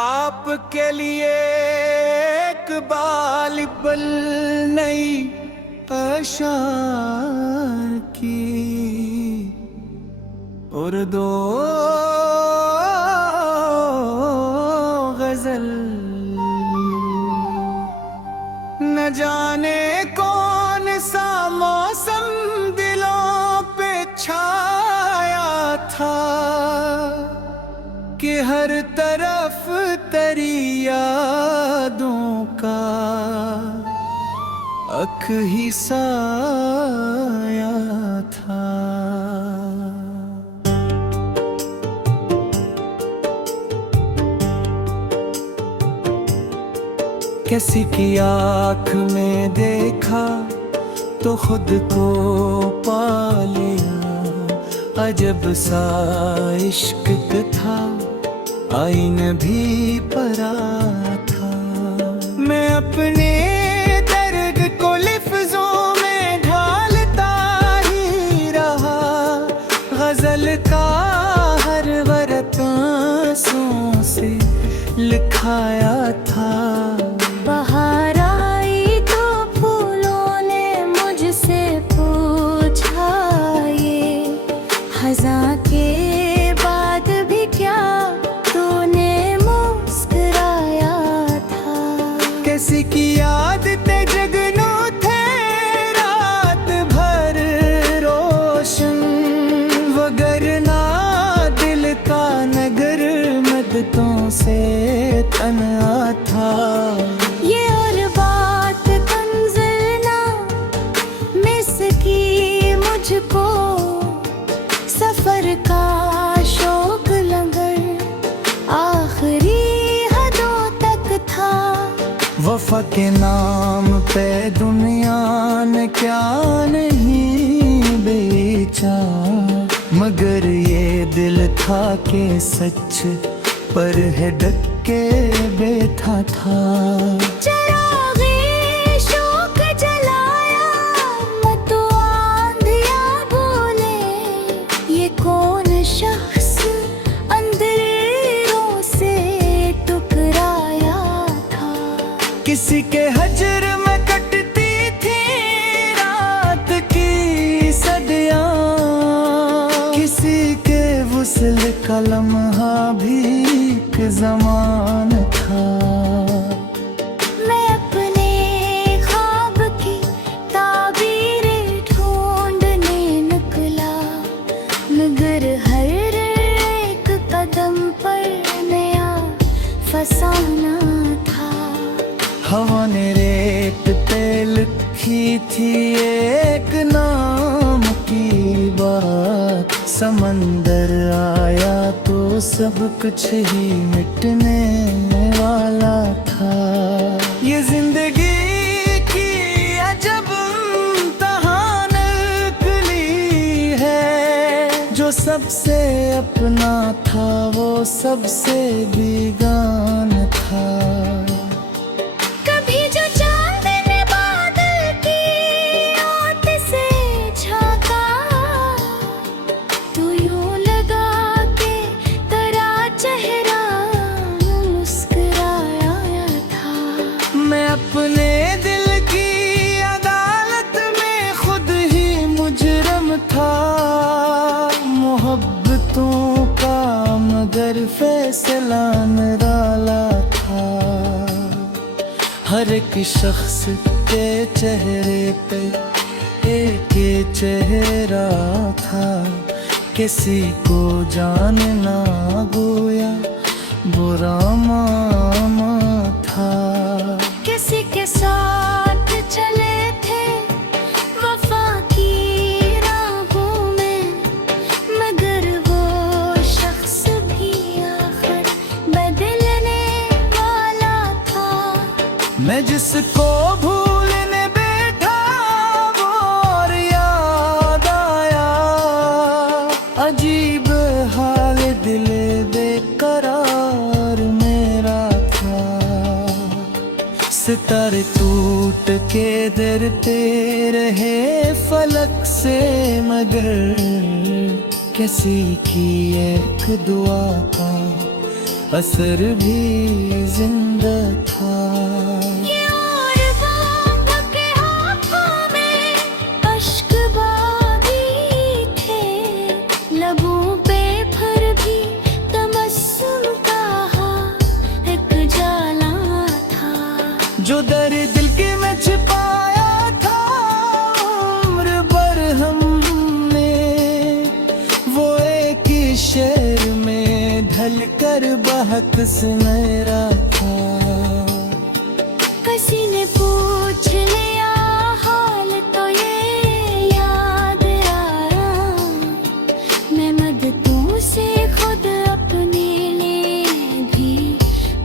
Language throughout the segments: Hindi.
आपके लिए एक बाल बल नई अशार की और दो गजल। न जाने कौन सा मौसम दिलों पे छाया था कि हर तरफ तेरी यादों का अख ही साया था। किसी की आँख में देखा तो खुद को पा लिया, अजब सा इश्क था, आईन भी परा था। मैं अपने दर्द को लिफ्ज़ों में ढालता ही रहा, गजल का हर वर्ड आंसुओं से लिखाया था। बाहर आई तो फूलों ने मुझसे पूछा, ये खज़ां के बाद भी क्या तूने मुस्कुराया था। किसी की याद ते जगनू थे रात भर रोशन, वगरना दिल का नगर मददों से तना था। ये और बात तंज़िल ना मिस की मुझको, सफर का शौक लंगर आखिरी हदों तक था। वफा के नाम पे दुनिया ने क्या नहीं बेचा, मगर ये दिल था कि सच पर है डट के बैठा था। चिरागे शौक जलाया मत आंधिया बोले, ये कौन शख्स अंधेरों से टकराया था। किसी के हजर में कटती थी रात की सदियां, किसी के वुसल का लम्हा भी एक ज़मान था। मैं अपने ख्वाब की ताबीरें ढूंढने निकला, मगर हर एक कदम पर नया फसाना था। हवा ने रेत पे लिखी थी एक नाम की बात, समंदर आया तो सब कुछ ही मिटने वाला था। ये जिंदगी की अजब इम्तिहान निकली है, जो सबसे अपना था वो सबसे बेगान था। कभी जो चांद ने बादल की ओट से झांका, तो यूं लगा के तेरा चेहरा मुस्कुराया था। मैं अपने दिल की अदालत में खुद ही मुजरम था, मोहब्बतों का मगर फैसला निराला था। हर एक शख्स के चेहरे पे एक ही चेहरा था, किसी को जानना गोया बुरा मामा था। किसी के साथ चले थे वफा की राहों में, मगर वो शख्स भी आखिर बदलने वाला था। मैं जिसको भूलने बैठा वो और याद आया, अजीब हाल दिल बेकरार मेरा था। सितारे टूट के डरते रहे फलक से, मगर किसी की एक दुआ का असर भी जिंदा था। ये और बाप के हाथों में अश्क बागी थे, लबों पे फिर भी तबस्सुम का एक जाला था। जो दर्द दिल के में छिपाया था उम्र भर हमने, वो एक ही शेर में ढल कर बहक सुनहरा था। किसी ने पूछ लिया हाल तो ये याद आया, मैं मददों से खुद अपने लिए भी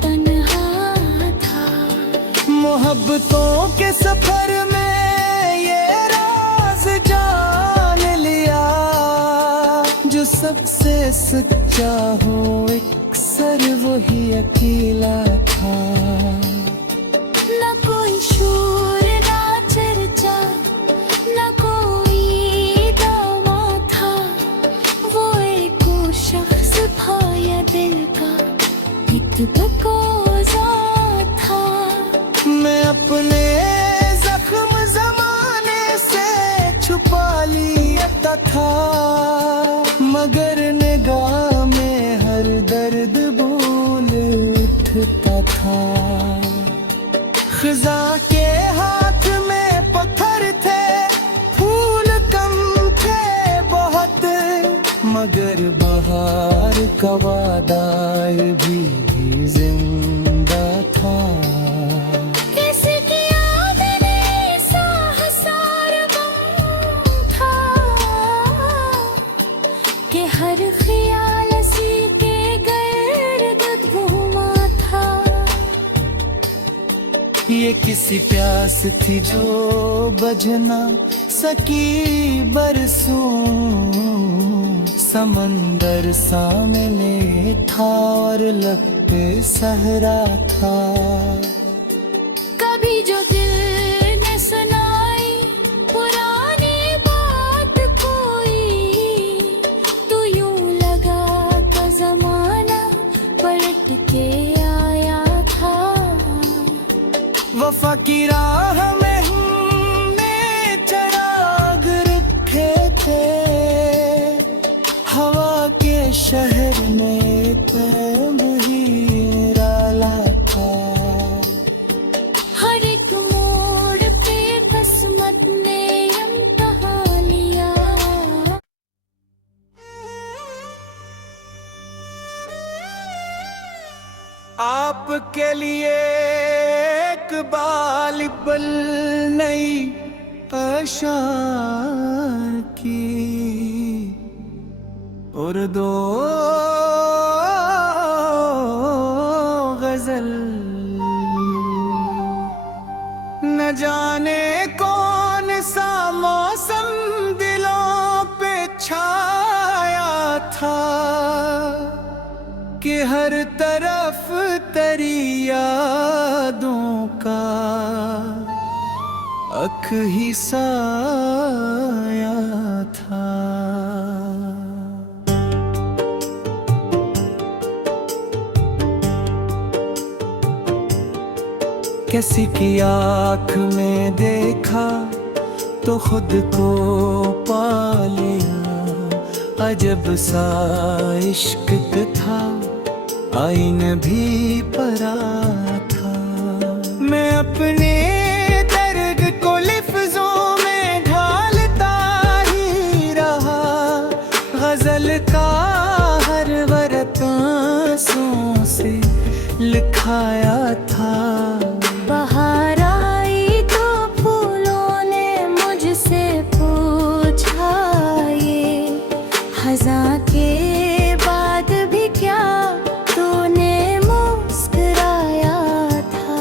तन्हा था। मोहब्बतों के सफर में ये राज जान लिया, जो सबसे सच्चा हो अक्सर वही अकेला था। न कोई शोर ना चर्चा, न कोई दावा था, वो एक शख्स था या दिल का एक बकोजा था। मैं अपने जख्म जमाने से छुपा लिया था, मगर निगाह में हर दर्द बोल उठता था। खिजा के हाथ में पत्थर थे, फूल कम थे बहुत, मगर बहार का वादा भी जिंदा था। किसकी याद में सा हसार बम था, कि हर ख्याल सी के गर्द घूमा था। ये किसी प्यास थी जो बुझ ना सकी बरसों, समंदर सामने था और लब पे सहरा था। कभी जो दिल ने सुनाई पुरानी बात कोई, तो यूं लगा का जमाना पलट के आया था। वफा की राह में हमने चिराग रखे थे, हवा के शहर में पैब ही निराला था। हर एक मोड़ पे किस्मत ने इम्तिहान लिया। आपके लिए एक बाल बल नई आशान की, और दो गजल। न जाने कौन सा मौसम दिलों पे छाया था, कि हर तरफ तेरी यादों का अख ही साया था। किसी की आँख में देखा तो खुद को पा लिया, अजब सा इश्क था आईने भी परा था। मैं अपने दर्द को लिफ्जों में ढालता ही रहा, गजल का हर वर्त आंसुओं से लिखाया था। बाहर आई तो फूलों ने मुझसे पूछा, ये खज़ां के बाद भी क्या तूने मुस्कुराया था।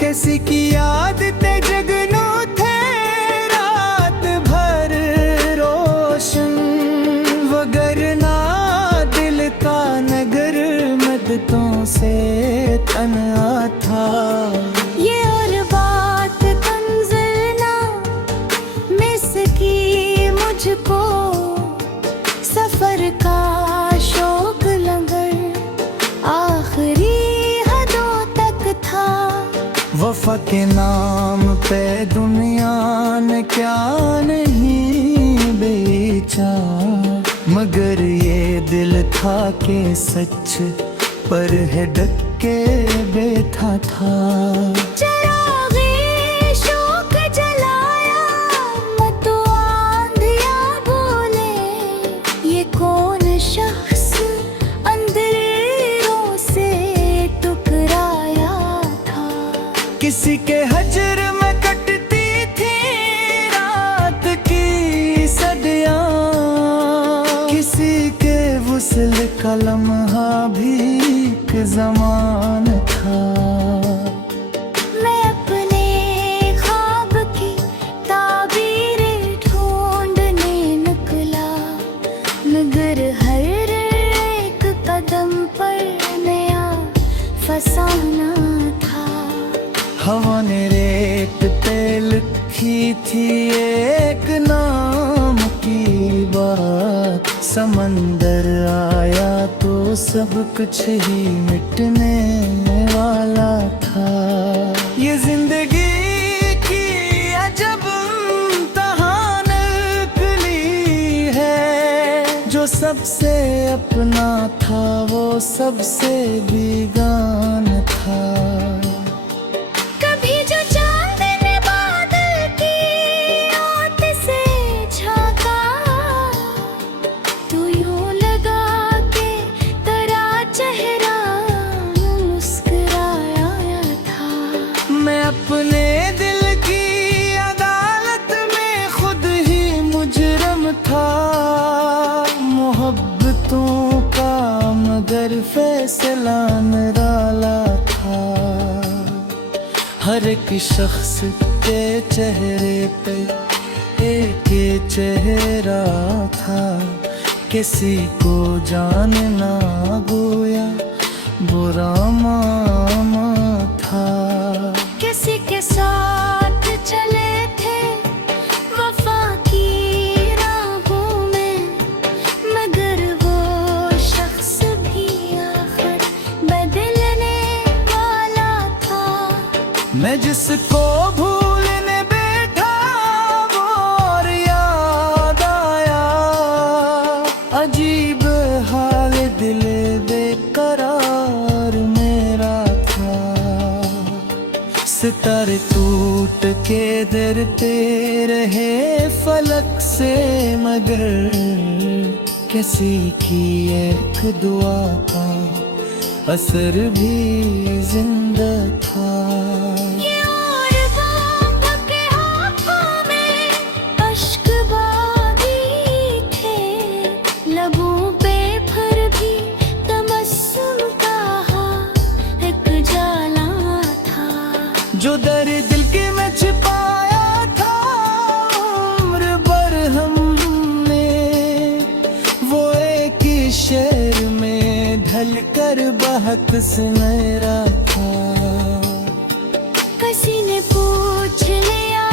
किसी की याद ते जगनू थे रात भर रोशन, वगरना दिल का नगर मददों से तन्हा था। ये और बात तंज़िलना मिस की मुझको, सफर का शौक लंगर आखिर वफा के नाम पे दुनिया ने क्या नहीं बेचा, मगर ये दिल था के सच पर है डट के बैठा था। चिरागे शौक जलाया मत आंधिया बोले, ये कौन शख्स अंधेरों से टकराया था। किसी के हजर में कटती थी रात की सदियां, किसी के वुसल का लम्हा भी एक ज़मान था। मैं अपने ख्वाब की ताबीरें ढूंढने निकला, मगर हर एक कदम पर नया फसाना था। हवा ने रेत पे लिखी थी एक नाम की बात, समंदर आया तो सब कुछ ही मिटने वाला था। ये जिंदगी की अजब इम्तिहान निकली है, जो सबसे अपना था वो सबसे बेगान था। कभी जो चांद ने बादल की आंत से झांका, तो यूं लगा के तेरा चेहरा मुस्कुराया था। मैं अपने दिल की अदालत में खुद ही मुजरम था, मोहब्बतों का मगर फैसला निराला था। हर एक शख्स के चेहरे पे एक चेहरा था, किसी को जानना गोया बुरा मामा था। किसी के साथ चले थे वफा की राहों में, मगर वो शख्स भी आखिर बदलने वाला था। मैं जिसको भूलने बैठा वो और याद आया, अजीब हाल दिल बेकरार मेरा था। सितारे टूट के डरते रहे फलक से, मगर किसी की एक दुआ का असर भी जिंदा था। ये और बाप के हाथों में अश्क बागी थे, लबों पे फिर भी तबस्सुम का एक जाला था। जो दर्द दिल के में छिपाया था उम्र भर हमने, वो एक ही शेर में ढल कर बहक सुनहरा था। किसी ने पूछ लिया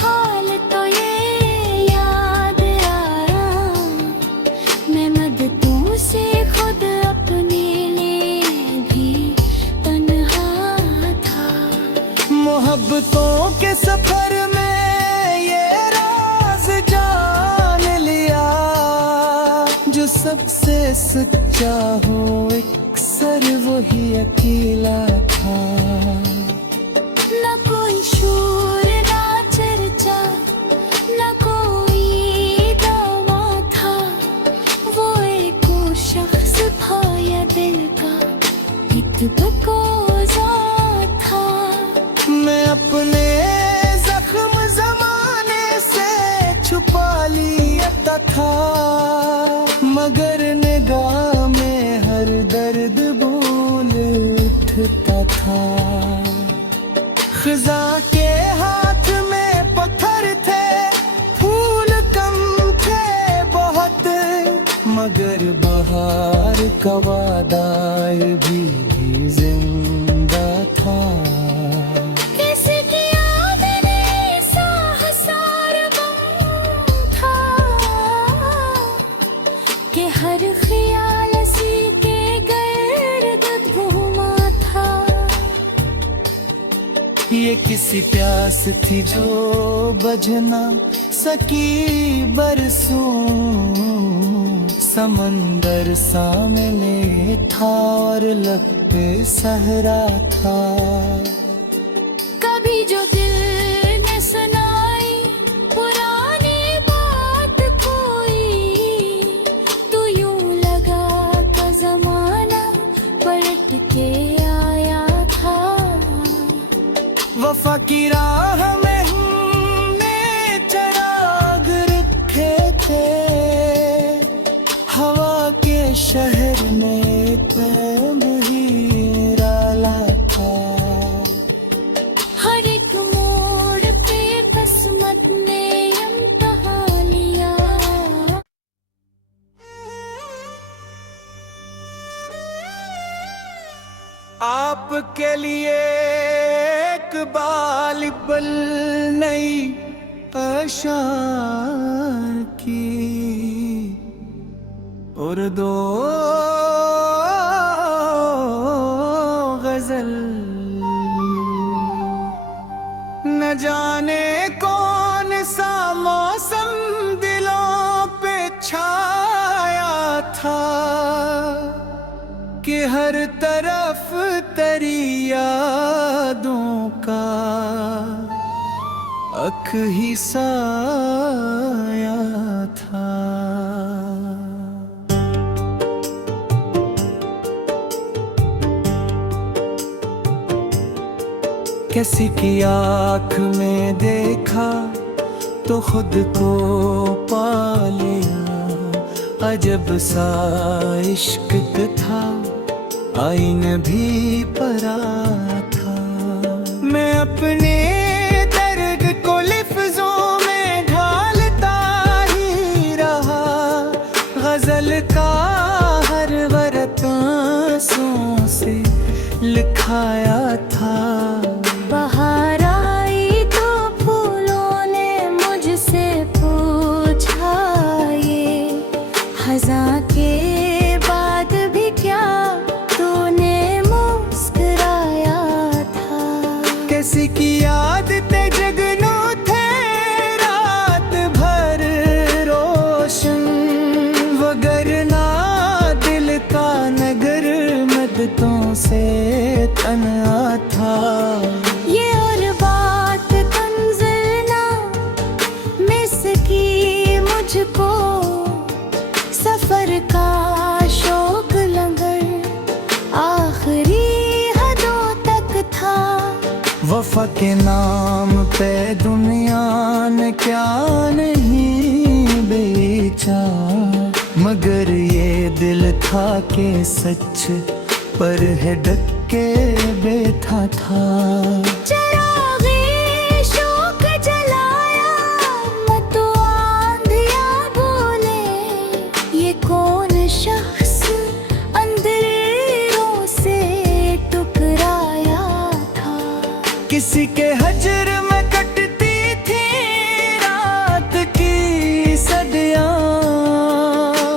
हाल तो ये याद आया, मैं मददों से खुद अपने लिए भी तन्हा था। मोहब्बतों के सफर में ये राज जान लिया, जो सबसे सच्चा हो अक्सर वही अकेला था। न कोई शोर ना चर्चा, न कोई दावा था, वो एक शख्स था या दिल का एक बकोजा था। मैं अपने जख्म जमाने से छुपा लिया था, मगर निगाह में हर दर्द भूल उठता था। खिजा के हाथ में पत्थर थे, फूल कम थे बहुत, मगर बहार का वादा भी जिंदा था। किसकी याद में सा हसार गम था, कि हर ख्याल सी के गर्द घूमा था। ये किसी प्यास थी जो बझ ना सकी बरसों, समंदर सामने था और लब पे सहरा था। कभी जो दिल ने सुनाई पुरानी बात कोई, तो यूं लगा का जमाना पलट के आया था। वफा की राह में हमने चराग रखे थे, हवा के शहर में तैब ही डाला था। हर एक मोड़ पे किस्मत ने इम्तिहान लिया। आपके लिए एक बालिबल नई अशार की और दो गजल, न जाने कौन सा मौसम दिलों पे छाया था कि हर तरफ तेरी यादों का अख ही साया था। किसी की आँख में देखा तो खुद को पा लिया, अजब सा इश्क था आईने भी परा था। मैं अपने दर्द को लिफ्ज़ों में ढालता ही रहा, गजल का हर वर्त आंसुओं से लिखाया था। बाहर आई तो फूलों ने मुझसे पूछा, ये खज़ां के बाद भी क्या तूने मुस्कुराया था। किसी की याद ते जगनू थे रात भर रोशन, वगरना दिल का नगर मददों से तना था। ये और बात तंज़िल ना मिस की मुझको, सफर का शौक लंगर आखिरी हदों तक था। वफा के नाम पे दुनिया ने क्या नहीं बेचा, मगर ये दिल था के सच पर है डट के बैठा था। चरागे शौक जलाया मत आंधिया बोले, ये कौन शख्स अंधेरों से टकराया था। किसी के हजर में कटती थी रात की सदियां,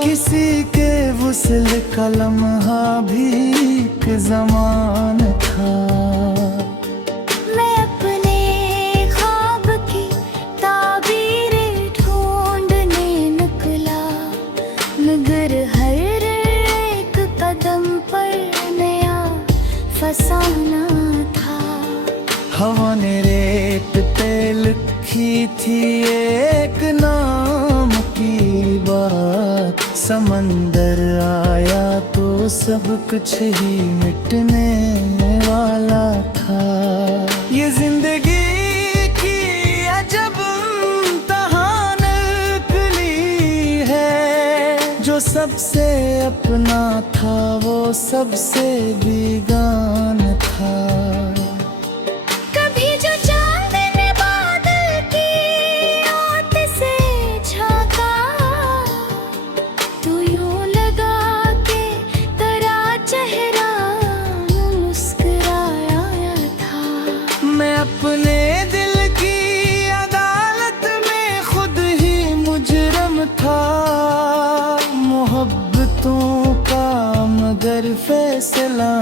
किसी के वुसल का लम्हा भी एक ज़मान था। मैं अपने ख्वाब की ताबीरें ढूंढने निकला, मगर हर एक कदम पर नया फसाना था। हवा ने रेत पे लिखी थी एक नाम की बात, समंदर आया तो सब कुछ ही मिटने वाला था। ये जिंदगी की अजब इम्तिहान निकली है, जो सबसे अपना था वो सबसे बेगान था। कभी जो चांद ने बादल की ओट से झांका, तो यूं लगा के तेरा चेहरा मुस्कुराया था। मैं अपने दिल की अदालत में खुद ही मुजरम था, मोहब्बतों का मगर फैसला